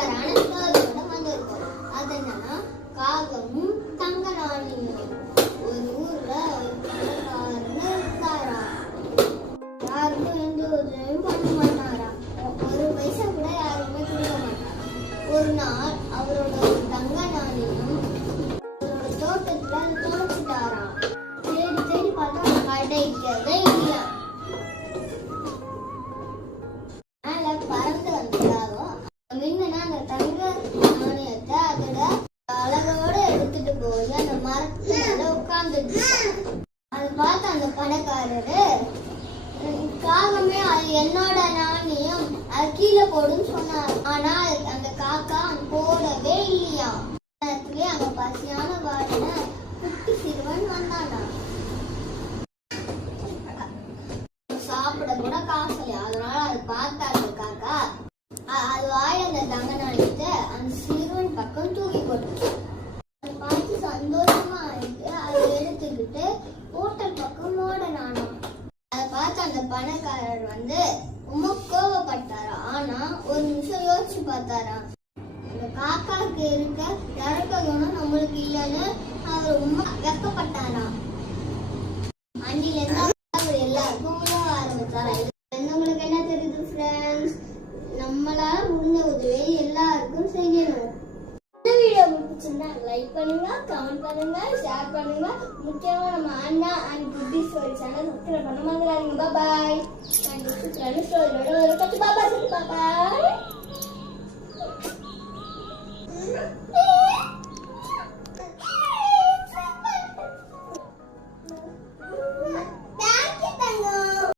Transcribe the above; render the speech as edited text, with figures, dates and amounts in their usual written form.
சூப்பரான ஸ்டோரியோட வந்திருக்கோம். அது என்னன்னா காகமும் தங்க நாணயமும். ஒரு ஊர்ல ஒரு பணக்காரன்னு இருந்தாராம். யாருக்கும் எந்த உதவியும் பண்ண மாட்டாராம். ஒரு பைசா கூட யாருமே கொடுக்க மாட்டாராம். ஒரு நாள் அவரோட ஒரு தங்க நாணயம் அவரோட தோட்டத்துல தொலைச்சிட்டாராம். தேடி தேடி பார்த்தா கிடைக்கவே இல்லையா. பறந்து வந்தாலும் மின்னனா அந்த தங்க நாணயத்தை அதோட அழகோட எடுத்துட்டு போய் அந்த மரத்துல உட்கார்ந்துட்டு அதை பார்த்து அந்த பணக்காரரு காகமே அது என்னோட நாணயம் அது கீழே போடுன்னு சொன்னார். ஆனா அந்த காக்கா போடவே இல்லையா. நேரத்திலே அங்க பசியான வாடின குட்டி சிறுவன் வந்தானா. சாப்பிட கூட காசு இல்லையா. அதனால அது பார்த்தா அந்த காக்கா அது வாய் அந்த தங்க நாணயத்தை அந்த சிறுவன் பக்கம் தூக்கி போட்டு அதை பார்த்து சந்தோஷமா ஆயிட்டு அதை எடுத்துக்கிட்டு ஹோட்டல் பக்கம் ஓடனானா. அதை பார்த்து அந்த பணக்காரர் ரொம்ப கோவப்பட்டாரா. ஆனா ஒரு நிமிஷம் யோசிச்சு பார்த்தாரா. அந்த காக்காக்கு இருக்க இறக்கணும் நம்மளுக்கு இல்லைன்னு அவர் ரொம்ப வெக்கப்பட்டாரா. அன்னில இருந்து அவர் எல்லாருக்கும் உதவ ஆரம்பிச்சாரா. உங்களுக்கு என்ன தெரியுது ஃப்ரெண்ட்ஸ், நம்மளால முடிஞ்ச உதவி எல்லாருக்கும் செய்யணும். இந்த வீடியோ பிடிச்சிருந்தா லைக் பண்ணுங்க, கமெண்ட் பண்ணுங்க, ஷேர் பண்ணுங்க. முக்கியமா நம்ம அண்ணா அண்ட் குட்டி ஸ்டோரி சேனல் சப்ஸ்கிரைப் பண்ண மறந்துடாதீங்க. பாய். கண்டிப்பா ஸ்டோரியோட ஒரு 10 பாய்.